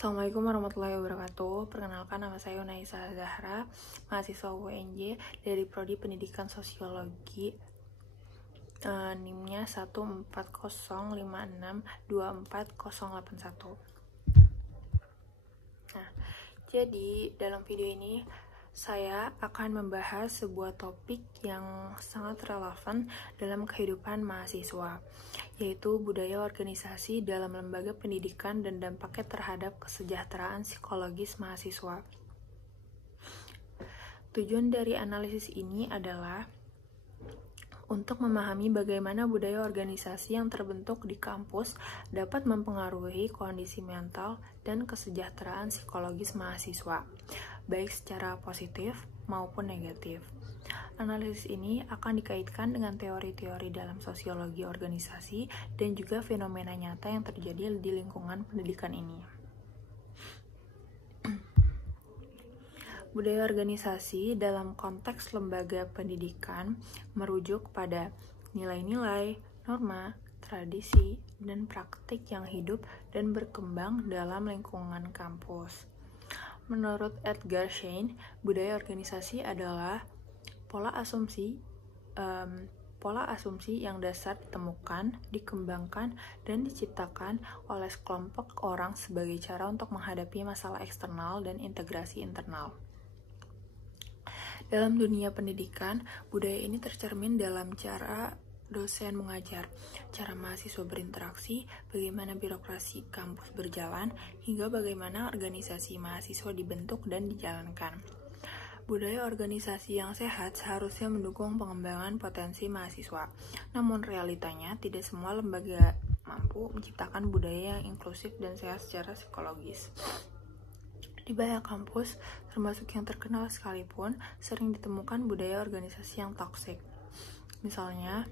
Assalamualaikum warahmatullahi wabarakatuh. Perkenalkan, nama saya Unaisa Zahra, mahasiswa UNJ dari Prodi Pendidikan Sosiologi. NIM-nya 14056248081. Nah, jadi dalam video ini saya akan membahas sebuah topik yang sangat relevan dalam kehidupan mahasiswa, yaitu budaya organisasi dalam lembaga pendidikan dan dampaknya terhadap kesejahteraan psikologis mahasiswa. Tujuan dari analisis ini adalah untuk memahami bagaimana budaya organisasi yang terbentuk di kampus dapat mempengaruhi kondisi mental dan kesejahteraan psikologis mahasiswa, baik secara positif maupun negatif. Analisis ini akan dikaitkan dengan teori-teori dalam sosiologi organisasi dan juga fenomena nyata yang terjadi di lingkungan pendidikan ini. Budaya organisasi dalam konteks lembaga pendidikan merujuk pada nilai-nilai, norma, tradisi, dan praktik yang hidup dan berkembang dalam lingkungan kampus. Menurut Edgar Schein, budaya organisasi adalah pola asumsi yang dasar ditemukan, dikembangkan, dan diciptakan oleh sekelompok orang sebagai cara untuk menghadapi masalah eksternal dan integrasi internal. Dalam dunia pendidikan, budaya ini tercermin dalam cara dosen mengajar, cara mahasiswa berinteraksi, bagaimana birokrasi kampus berjalan, hingga bagaimana organisasi mahasiswa dibentuk dan dijalankan. Budaya organisasi yang sehat seharusnya mendukung pengembangan potensi mahasiswa. Namun realitanya, tidak semua lembaga mampu menciptakan budaya yang inklusif dan sehat secara psikologis. Di banyak kampus, termasuk yang terkenal sekalipun, sering ditemukan budaya organisasi yang toksik. Misalnya,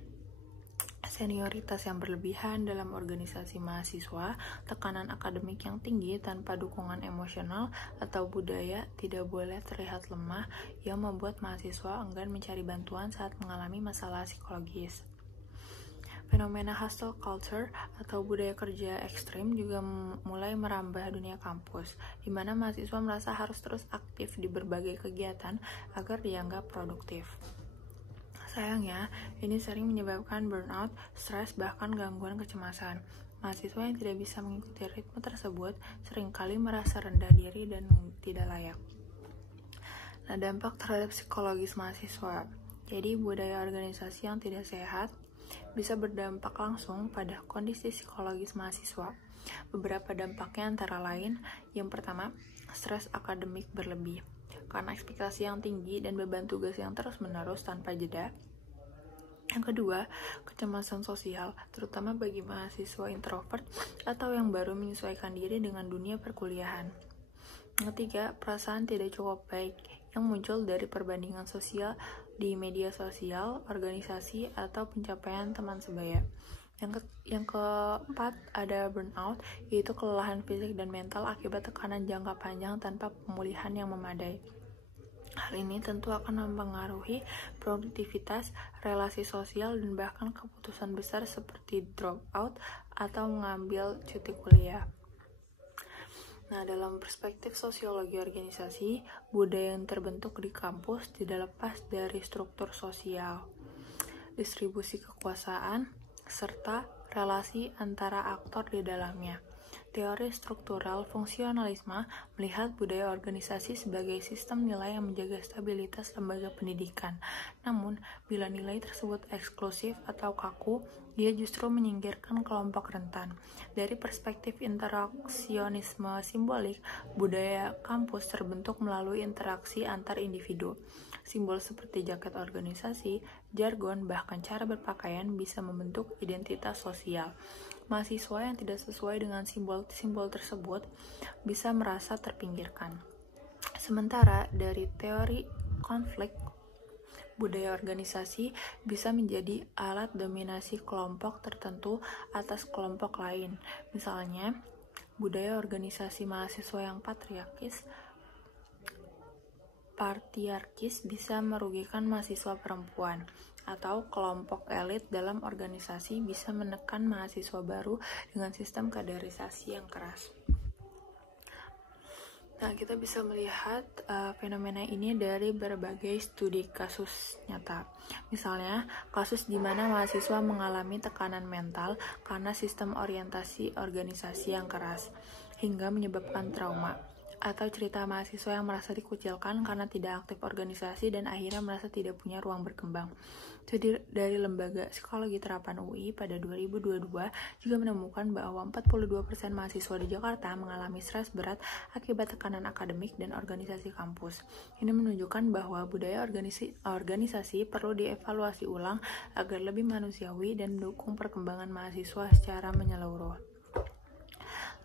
senioritas yang berlebihan dalam organisasi mahasiswa, tekanan akademik yang tinggi tanpa dukungan emosional, atau budaya tidak boleh terlihat lemah yang membuat mahasiswa enggan mencari bantuan saat mengalami masalah psikologis. Fenomena hustle culture atau budaya kerja ekstrim juga mulai merambah dunia kampus, di mana mahasiswa merasa harus terus aktif di berbagai kegiatan agar dianggap produktif. Sayangnya, ini sering menyebabkan burnout, stres, bahkan gangguan kecemasan. Mahasiswa yang tidak bisa mengikuti ritme tersebut seringkali merasa rendah diri dan tidak layak. Nah, dampak terhadap psikologis mahasiswa. Jadi, budaya organisasi yang tidak sehat bisa berdampak langsung pada kondisi psikologis mahasiswa. Beberapa dampaknya antara lain, yang pertama, stres akademik berlebih, karena ekspektasi yang tinggi dan beban tugas yang terus-menerus tanpa jeda. Yang kedua, kecemasan sosial, terutama bagi mahasiswa introvert atau yang baru menyesuaikan diri dengan dunia perkuliahan. Yang ketiga, perasaan tidak cukup baik yang muncul dari perbandingan sosial di media sosial, organisasi, atau pencapaian teman sebaya. Yang keempat, ada burnout, yaitu kelelahan fisik dan mental akibat tekanan jangka panjang tanpa pemulihan yang memadai. Hal ini tentu akan mempengaruhi produktivitas, relasi sosial, dan bahkan keputusan besar seperti drop out atau mengambil cuti kuliah. Nah, dalam perspektif sosiologi organisasi, budaya yang terbentuk di kampus tidak lepas dari struktur sosial, distribusi kekuasaan, serta relasi antara aktor di dalamnya. Teori struktural fungsionalisme melihat budaya organisasi sebagai sistem nilai yang menjaga stabilitas lembaga pendidikan. Namun, bila nilai tersebut eksklusif atau kaku, dia justru menyingkirkan kelompok rentan. Dari perspektif interaksionisme simbolik, budaya kampus terbentuk melalui interaksi antar individu. Simbol seperti jaket organisasi, jargon, bahkan cara berpakaian bisa membentuk identitas sosial. Mahasiswa yang tidak sesuai dengan simbol-simbol tersebut bisa merasa terpinggirkan. Sementara dari teori konflik, budaya organisasi bisa menjadi alat dominasi kelompok tertentu atas kelompok lain. Misalnya, budaya organisasi mahasiswa yang patriarkis bisa merugikan mahasiswa perempuan, atau kelompok elit dalam organisasi bisa menekan mahasiswa baru dengan sistem kaderisasi yang keras. Nah, kita bisa melihat fenomena ini dari berbagai studi kasus nyata. Misalnya, kasus di mana mahasiswa mengalami tekanan mental karena sistem orientasi organisasi yang keras, hingga menyebabkan trauma. Atau cerita mahasiswa yang merasa dikucilkan karena tidak aktif organisasi dan akhirnya merasa tidak punya ruang berkembang. Studi dari Lembaga Psikologi Terapan UI pada 2022 juga menemukan bahwa 42% mahasiswa di Jakarta mengalami stres berat akibat tekanan akademik dan organisasi kampus. Ini menunjukkan bahwa budaya organisasi perlu dievaluasi ulang agar lebih manusiawi dan mendukung perkembangan mahasiswa secara menyeluruh.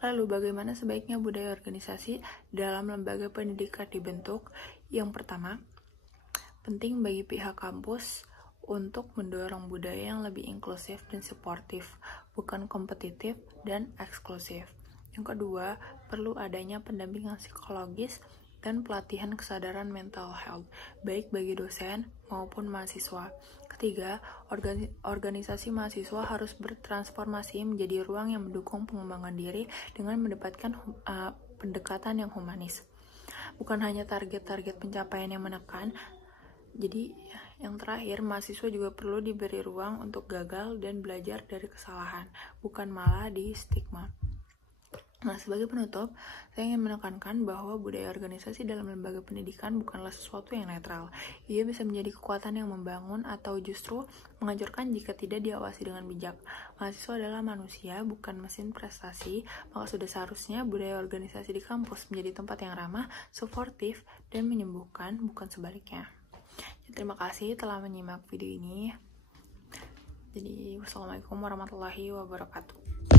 Lalu, bagaimana sebaiknya budaya organisasi dalam lembaga pendidikan dibentuk? Yang pertama, penting bagi pihak kampus untuk mendorong budaya yang lebih inklusif dan suportif, bukan kompetitif dan eksklusif. Yang kedua, perlu adanya pendampingan psikologis dan pelatihan kesadaran mental health, baik bagi dosen maupun mahasiswa. Ketiga, organisasi mahasiswa harus bertransformasi menjadi ruang yang mendukung pengembangan diri dengan mendapatkan pendekatan yang humanis. Bukan hanya target-target pencapaian yang menekan. Jadi, yang terakhir, mahasiswa juga perlu diberi ruang untuk gagal dan belajar dari kesalahan, bukan malah di stigma. Nah, sebagai penutup, saya ingin menekankan bahwa budaya organisasi dalam lembaga pendidikan bukanlah sesuatu yang netral. Ia bisa menjadi kekuatan yang membangun atau justru menghancurkan jika tidak diawasi dengan bijak. Mahasiswa adalah manusia, bukan mesin prestasi, maka sudah seharusnya budaya organisasi di kampus menjadi tempat yang ramah, suportif, dan menyembuhkan, bukan sebaliknya. Terima kasih telah menyimak video ini. Jadi, wassalamualaikum warahmatullahi wabarakatuh.